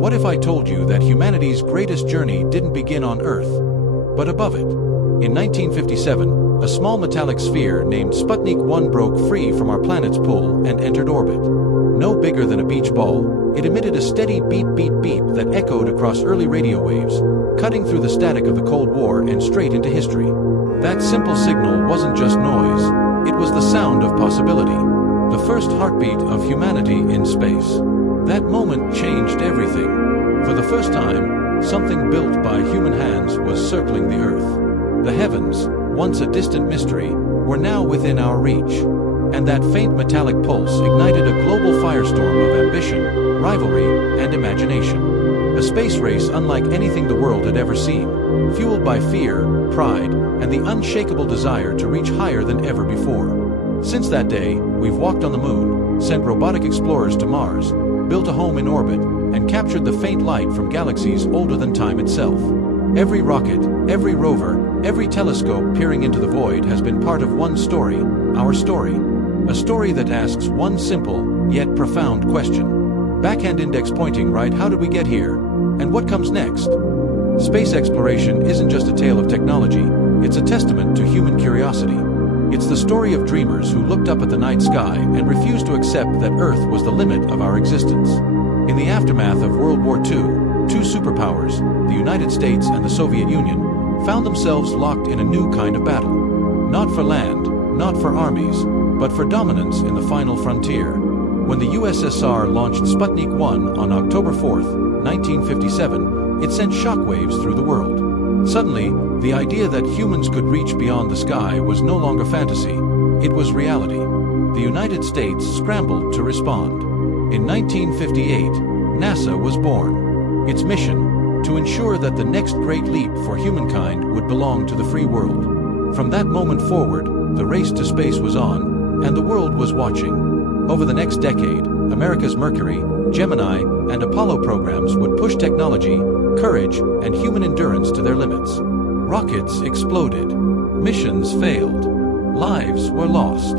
What if I told you that humanity's greatest journey didn't begin on Earth, but above it? In 1957, a small metallic sphere named Sputnik 1 broke free from our planet's pull and entered orbit. No bigger than a beach ball, it emitted a steady beep beep beep that echoed across early radio waves, cutting through the static of the Cold War and straight into history. That simple signal wasn't just noise, it was the sound of possibility, the first heartbeat of humanity in space. That moment changed everything. For the first time, something built by human hands was circling the Earth. The heavens, once a distant mystery, were now within our reach. And that faint metallic pulse ignited a global firestorm of ambition, rivalry, and imagination. A space race unlike anything the world had ever seen, fueled by fear, pride, and the unshakable desire to reach higher than ever before. Since that day, we've walked on the moon, sent robotic explorers to Mars, built a home in orbit, and captured the faint light from galaxies older than time itself. Every rocket, every rover, every telescope peering into the void has been part of one story, our story. A story that asks one simple, yet profound question. Backhand index pointing right, how did we get here? And what comes next? Space exploration isn't just a tale of technology, it's a testament to human curiosity. It's the story of dreamers who looked up at the night sky and refused to accept that Earth was the limit of our existence. In the aftermath of World War II, two superpowers, the United States and the Soviet Union, found themselves locked in a new kind of battle. Not for land, not for armies, but for dominance in the final frontier. When the USSR launched Sputnik 1 on October 4, 1957, it sent shockwaves through the world. Suddenly, the idea that humans could reach beyond the sky was no longer fantasy, it was reality. The United States scrambled to respond. In 1958, NASA was born. Its mission, to ensure that the next great leap for humankind would belong to the free world. From that moment forward, the race to space was on, and the world was watching. Over the next decade, America's Mercury, Gemini, and Apollo programs would push technology, courage, and human endurance to their limits. Rockets exploded. Missions failed. Lives were lost.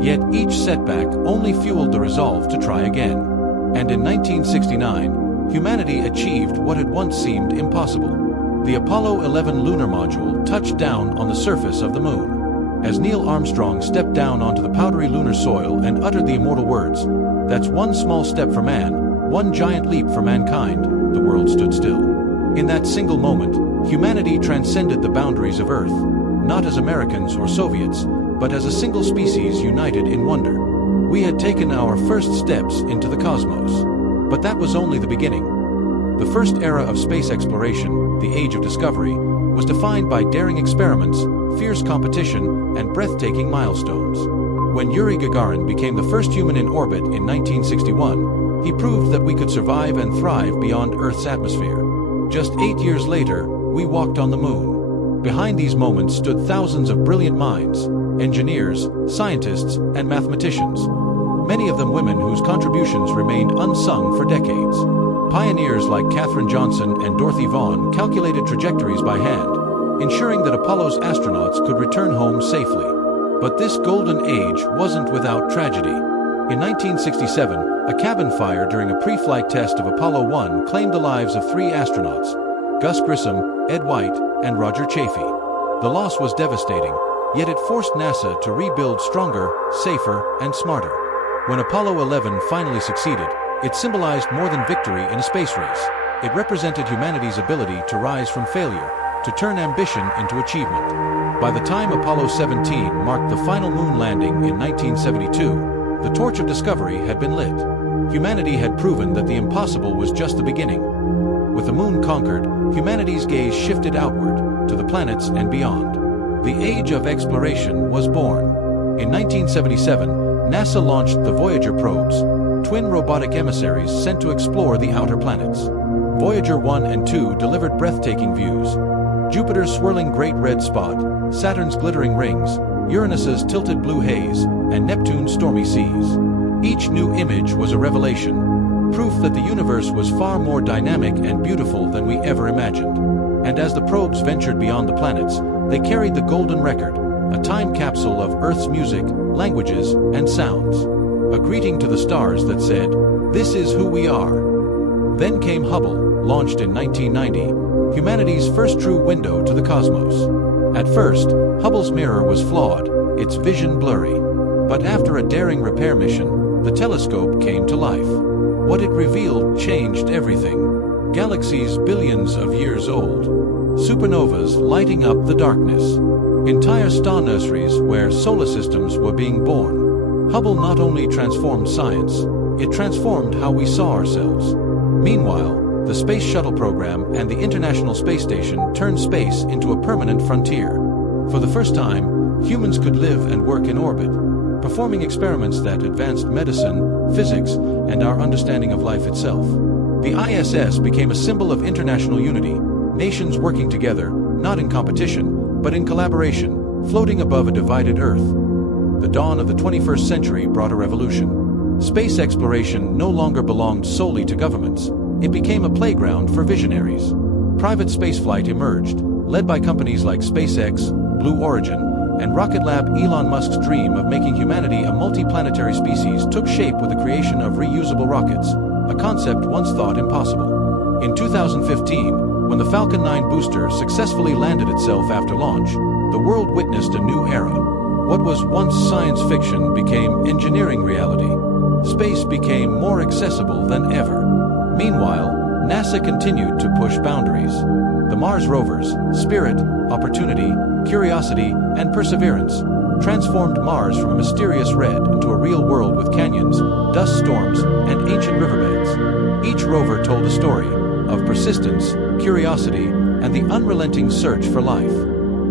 Yet each setback only fueled the resolve to try again. And in 1969, humanity achieved what had once seemed impossible. The Apollo 11 lunar module touched down on the surface of the moon. As Neil Armstrong stepped down onto the powdery lunar soil and uttered the immortal words, "That's one small step for man, one giant leap for mankind," the world stood still. In that single moment, humanity transcended the boundaries of Earth, not as Americans or Soviets, but as a single species united in wonder. We had taken our first steps into the cosmos. But that was only the beginning. The first era of space exploration, the Age of Discovery, was defined by daring experiments, fierce competition, and breathtaking milestones. When Yuri Gagarin became the first human in orbit in 1961, he proved that we could survive and thrive beyond Earth's atmosphere. Just 8 years later, we walked on the moon. Behind these moments stood thousands of brilliant minds, engineers, scientists, and mathematicians. Many of them women whose contributions remained unsung for decades. Pioneers like Katherine Johnson and Dorothy Vaughan calculated trajectories by hand, ensuring that Apollo's astronauts could return home safely. But this golden age wasn't without tragedy. In 1967, a cabin fire during a pre-flight test of Apollo 1 claimed the lives of 3 astronauts, Gus Grissom, Ed White, and Roger Chaffee. The loss was devastating, yet it forced NASA to rebuild stronger, safer, and smarter. When Apollo 11 finally succeeded, it symbolized more than victory in a space race. It represented humanity's ability to rise from failure, to turn ambition into achievement. By the time Apollo 17 marked the final moon landing in 1972, the torch of discovery had been lit. Humanity had proven that the impossible was just the beginning. With the moon conquered, humanity's gaze shifted outward, to the planets and beyond. The age of exploration was born. In 1977, NASA launched the Voyager probes, twin robotic emissaries sent to explore the outer planets. Voyager 1 and 2 delivered breathtaking views. Jupiter's swirling great red spot, Saturn's glittering rings, Uranus's tilted blue haze, and Neptune's stormy seas. Each new image was a revelation, proof that the universe was far more dynamic and beautiful than we ever imagined. And as the probes ventured beyond the planets, they carried the golden record, a time capsule of Earth's music, languages, and sounds. A greeting to the stars that said, "This is who we are." Then came Hubble, launched in 1990, humanity's first true window to the cosmos. At first, Hubble's mirror was flawed, its vision blurry. But after a daring repair mission, the telescope came to life. What it revealed changed everything. Galaxies billions of years old. Supernovas lighting up the darkness. Entire star nurseries where solar systems were being born. Hubble not only transformed science, it transformed how we saw ourselves. Meanwhile, the Space Shuttle program and the International Space Station turned space into a permanent frontier. For the first time, humans could live and work in orbit, performing experiments that advanced medicine, physics, and our understanding of life itself. The ISS became a symbol of international unity, nations working together, not in competition, but in collaboration, floating above a divided Earth. The dawn of the 21st century brought a revolution. Space exploration no longer belonged solely to governments. It became a playground for visionaries. Private spaceflight emerged, led by companies like SpaceX, Blue Origin, and Rocket Lab. Elon Musk's dream of making humanity a multi-planetary species took shape with the creation of reusable rockets, a concept once thought impossible. In 2015, when the Falcon 9 booster successfully landed itself after launch, the world witnessed a new era. What was once science fiction became engineering reality. Space became more accessible than ever. Meanwhile, NASA continued to push boundaries. The Mars rovers, Spirit, Opportunity, Curiosity, and Perseverance transformed Mars from a mysterious red into a real world with canyons, dust storms, and ancient riverbeds. Each rover told a story of persistence, curiosity, and the unrelenting search for life.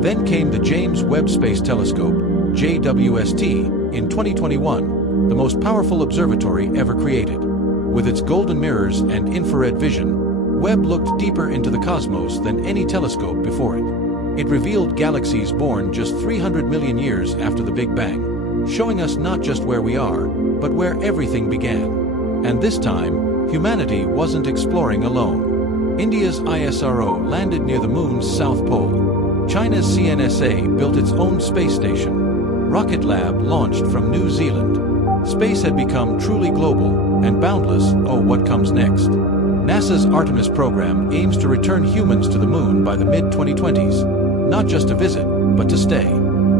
Then came the James Webb Space Telescope, JWST, in 2021, the most powerful observatory ever created. With its golden mirrors and infrared vision, Webb looked deeper into the cosmos than any telescope before it. It revealed galaxies born just 300 million years after the Big Bang, showing us not just where we are, but where everything began. And this time, humanity wasn't exploring alone. India's ISRO landed near the moon's south pole. China's CNSA built its own space station. Rocket Lab launched from New Zealand. Space had become truly global and boundless. Oh, what comes next? NASA's Artemis program aims to return humans to the moon by the mid-2020s. Not just to visit, but to stay.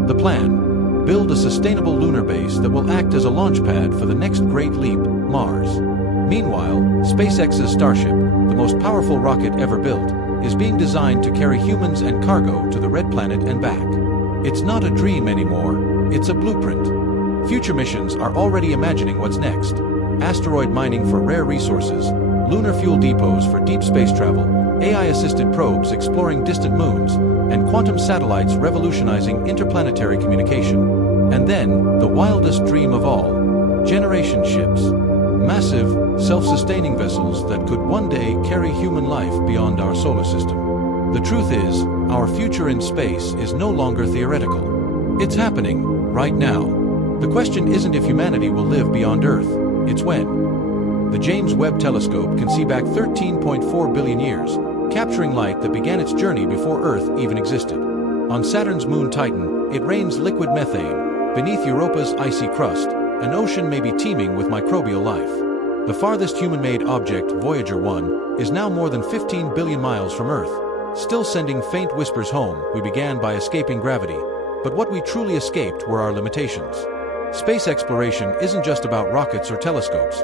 The plan: build a sustainable lunar base that will act as a launch pad for the next great leap, Mars. Meanwhile, SpaceX's Starship, the most powerful rocket ever built, is being designed to carry humans and cargo to the Red Planet and back. It's not a dream anymore, it's a blueprint. Future missions are already imagining what's next. Asteroid mining for rare resources, lunar fuel depots for deep space travel, AI-assisted probes exploring distant moons, and quantum satellites revolutionizing interplanetary communication. And then, the wildest dream of all, generation ships. Massive, self-sustaining vessels that could one day carry human life beyond our solar system. The truth is, our future in space is no longer theoretical. It's happening, right now. The question isn't if humanity will live beyond Earth, it's when. The James Webb Telescope can see back 13.4 billion years, capturing light that began its journey before Earth even existed. On Saturn's moon Titan, it rains liquid methane. Beneath Europa's icy crust, an ocean may be teeming with microbial life. The farthest human-made object, Voyager 1, is now more than 15 billion miles from Earth, still sending faint whispers home. We began by escaping gravity, but what we truly escaped were our limitations. Space exploration isn't just about rockets or telescopes.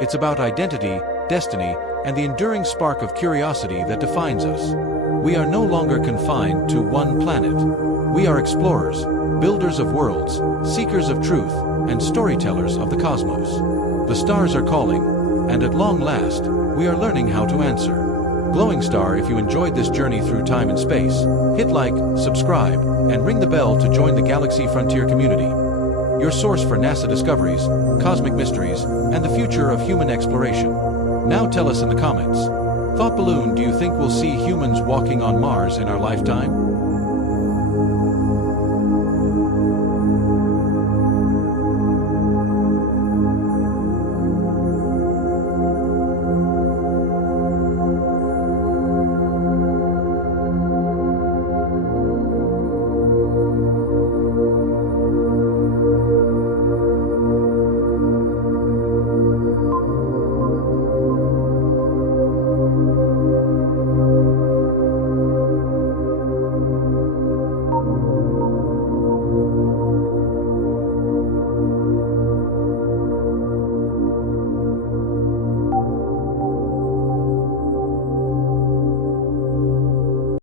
It's about identity, destiny, and the enduring spark of curiosity that defines us. We are no longer confined to one planet. We are explorers, builders of worlds, seekers of truth, and storytellers of the cosmos. The stars are calling, and at long last, we are learning how to answer. Glowing Star, if you enjoyed this journey through time and space, hit like, subscribe, and ring the bell to join the Galaxy Frontier community. Your source for NASA discoveries, cosmic mysteries, and the future of human exploration. Now tell us in the comments. Thought Balloon, do you think we'll see humans walking on Mars in our lifetime?